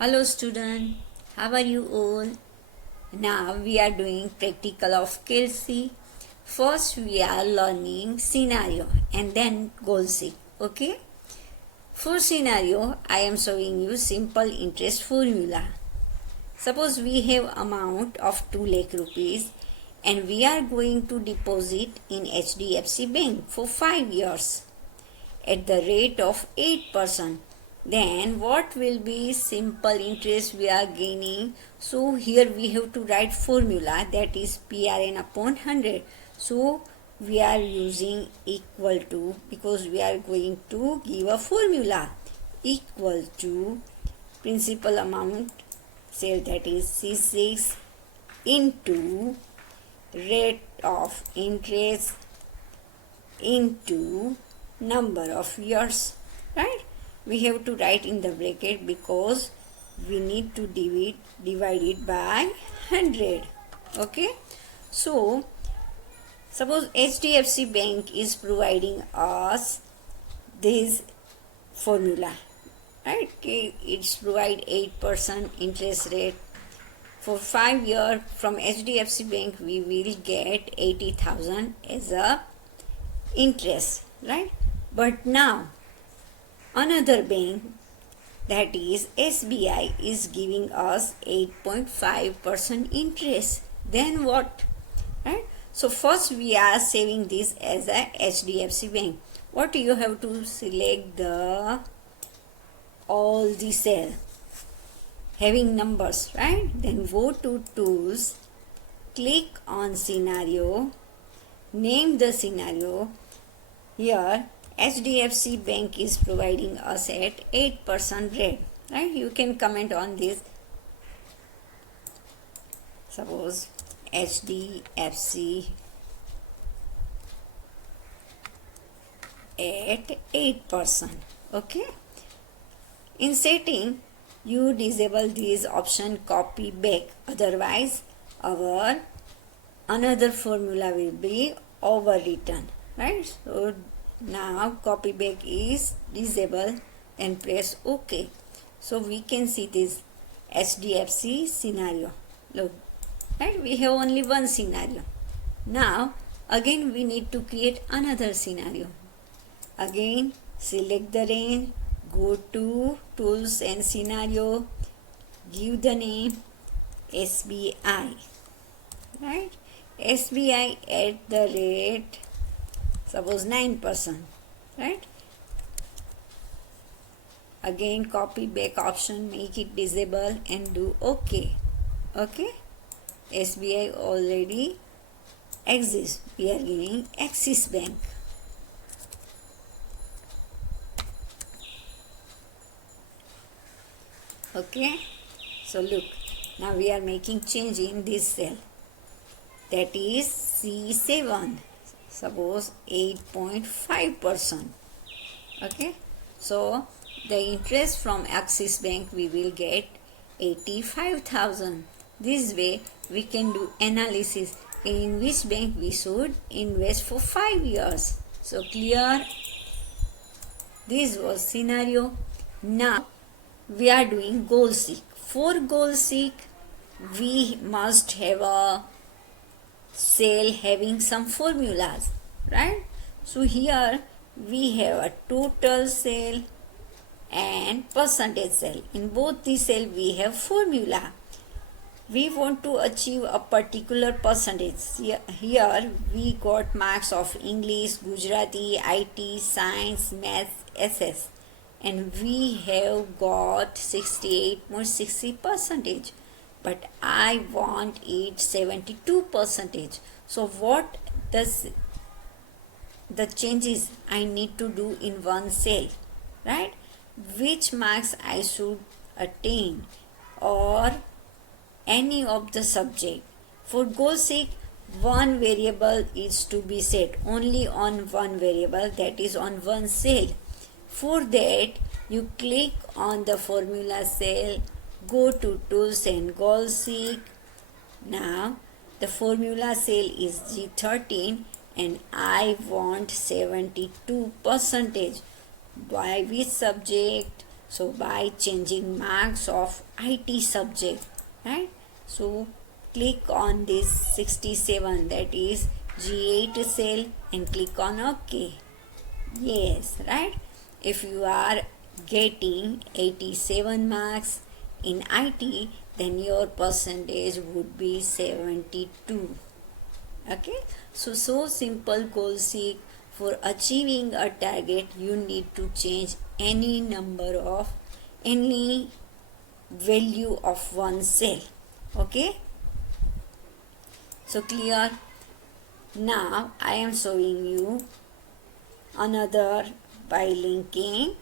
Hello student, how are you all? Now we are doing practical of Kelsey. First we are learning scenario and then goal seek. Okay? For scenario, I am showing you simple interest formula. Suppose we have amount of 2 lakh rupees and we are going to deposit in HDFC Bank for 5 years at the rate of 8%. Then what will be simple interest we are gaining? So here we have to write formula, that is PRN upon 100. So we are using equal to, because we are going to give a formula, equal to principal amount sale, that is C6, into rate of interest into number of years, right? We have to write in the bracket because we need to divide it by 100. Okay, so suppose HDFC Bank is providing us this formula, right? Okay, it's provide 8% interest rate for 5 years. From HDFC Bank we will get 80,000 as a interest, right? But now another bank, that is SBI, is giving us 8.5% interest. Then what, right? So first we are saving this as a HDFC Bank. What you have to select the all the cell having numbers, right? Then go to tools, click on scenario, name the scenario. Here HDFC Bank is providing us at 8% rate, right? You can comment on this. Suppose HDFC at 8%. Okay. In setting, you disable this option copy back. Otherwise, our another formula will be overwritten, right? So now copy back is disabled and press OK. So we can see this HDFC scenario. Look, right? We have only one scenario. Now again we need to create another scenario. Again select the range, go to tools and scenario, give the name SBI, right? SBI at the rate, suppose 9%, right? Again copy back option, make it disable and do OK. Okay, SBI already exists. We are giving Axis Bank. Okay, so look, now we are making change in this cell, that is C7, suppose 8.5%. Okay, so the interest from Axis Bank we will get 85,000. This way we can do analysis in which bank we should invest for 5 years. So clear? This was scenario. Now we are doing goal seek. For goal seek, we must have a cell having some formulas, right? So here we have a total cell and percentage cell. In both the cell we have formula. We want to achieve a particular percentage. Here we got marks of English, Gujarati, IT, Science, Math, SS, and we have got 68.60%, but I want it 72%. So what does the changes I need to do in one cell, right? Which marks I should attain, or any of the subject. For goal seek, one variable is to be set only on one variable, that is on one cell. For that, you click on the formula cell, go to tools and goal seek. Now the formula cell is G13 and I want 72%. By which subject? So by changing marks of IT subject, right? So click on this 67, that is G8 cell, and click on OK. Yes, right? If you are getting 87 marks in IT, then your percentage would be 72. Okay, so simple. Goal seek. For achieving a target, you need to change any value of one cell. Okay, so clear. Now I am showing you another by linking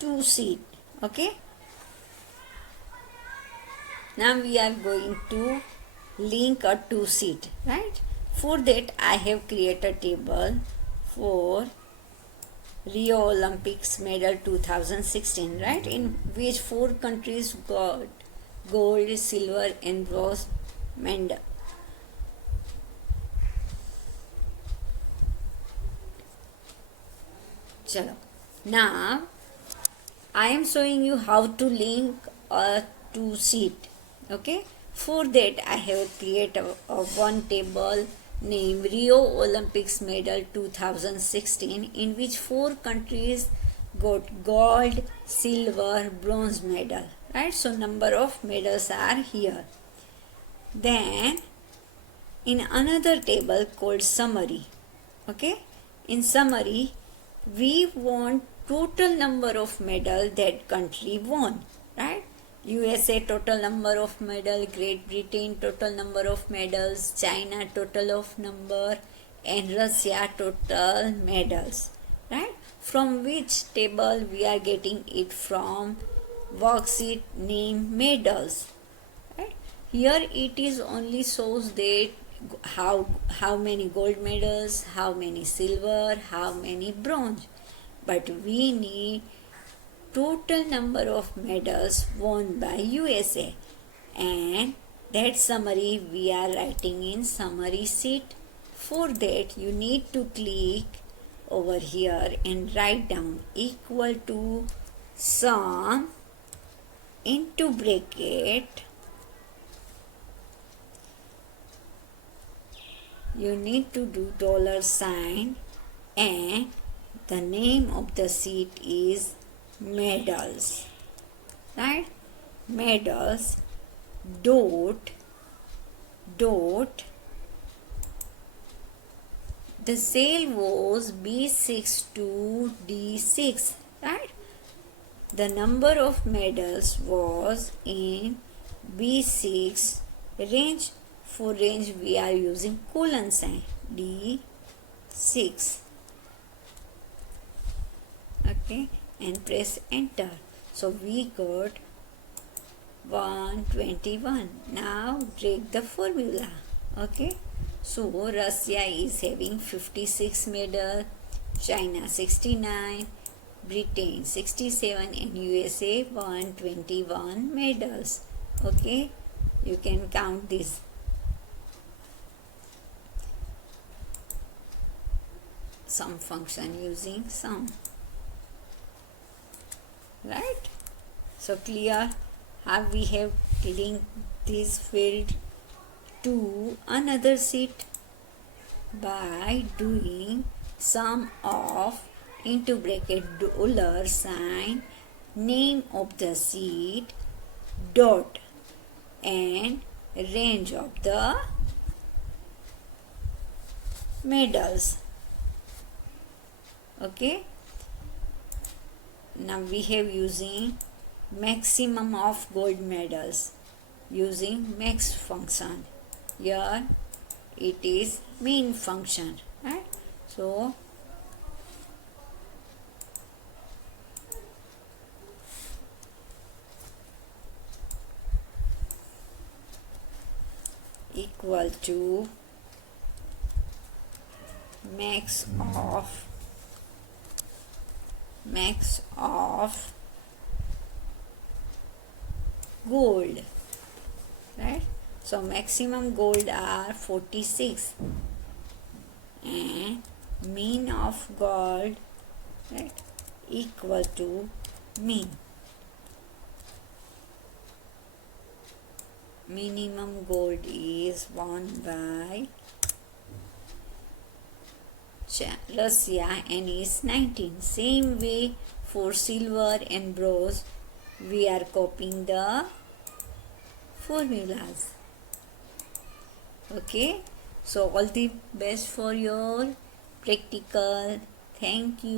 two sheet. Okay, now we are going to link a two sheet, right? For that I have created a table for Rio Olympics medal 2016, right? In which four countries got gold, silver, and bronze medal. Chalo. Now I am showing you how to link a two sheet. Okay. For that I have created a one table named Rio Olympics medal 2016, in which four countries got gold, silver, bronze medal. Right. So number of medals are here. Then in another table called summary. Okay. In summary, we want total number of medal that country won, right? USA total number of medal, Great Britain total number of medals, China total of number, and Russia total medals, right? From which table we are getting it from? Worksheet name medals, right? Here it is only shows that how many gold medals, how many silver, how many bronze, but we need total number of medals won by USA, and that summary we are writing in summary sheet. For that you need to click over here and write down equal to sum into bracket. You need to do $sign, and the name of the sheet is medals, right? Medals dot the cell was B6 to D6, right? The number of medals was in B6 range. For range we are using colon sign, D6. Okay, and press enter. So we got 121. Now break the formula. Okay, so Russia is having 56 medal, China 69, Britain 67, and USA 121 medals. Okay, you can count this. Sum function using sum, right? So clear how we have linked this field to another sheet by doing sum of into bracket $sign, name of the sheet, dot, and range of the medals. Okay, now we have using maximum of gold medals using max function. Here it is main function, right? So equal to max of gold, right? So maximum gold are 46 and mean of gold, right, equal to mean. minimum gold is won by Russia and is 19. Same way for silver and bronze, we are copying the formulas. Okay, so all the best for your practical. Thank you.